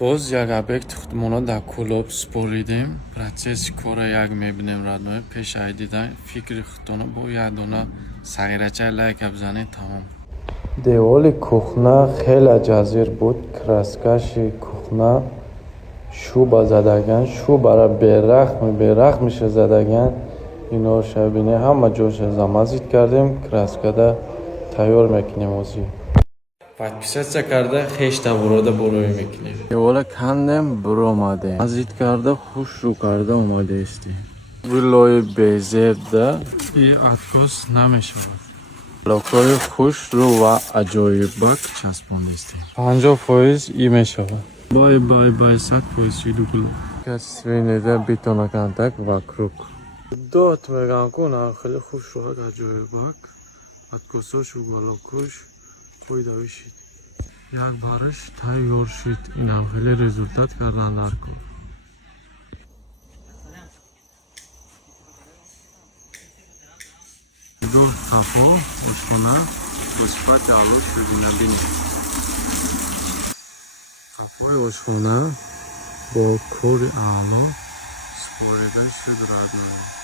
Боз як объект тухтмона дар кӯлоб супоридем. Протсесси кора як мебинем раднои пеш айдидан фикри худтона бо як дона сағирачаи лайка бизанед тамом. Девори кухна хеле ҷазир буд. Краскаши кухна шуба задаган, шубара берахмиша задаган. Ино шабине ҳама ҷоша замазид кардем. Краскада тайёр мекунем озӣ. Подписаться карда хешта бурода бурӯй мекунем. Девора кандем буромадем. Мазид карда хушрӯ карда омадеистем. Виллои безебда и откос намешавад. Блокҳои хушрӯ ва аҷоибак часпондестем. 50% и мешавад. Бай 100% идугул. Касвинеда битонакантак вакруг. Дот меган кунам хеле хушрӯ аҷоибак. Откосошу балокуш пойда бишид. Як бариш тайёр шид. Инам хеле результат кардан дар кор. До кафо ошхона бо сифати аъло шудина бинед. Кафои ошхона бо кори аъло супорида шуд раднами.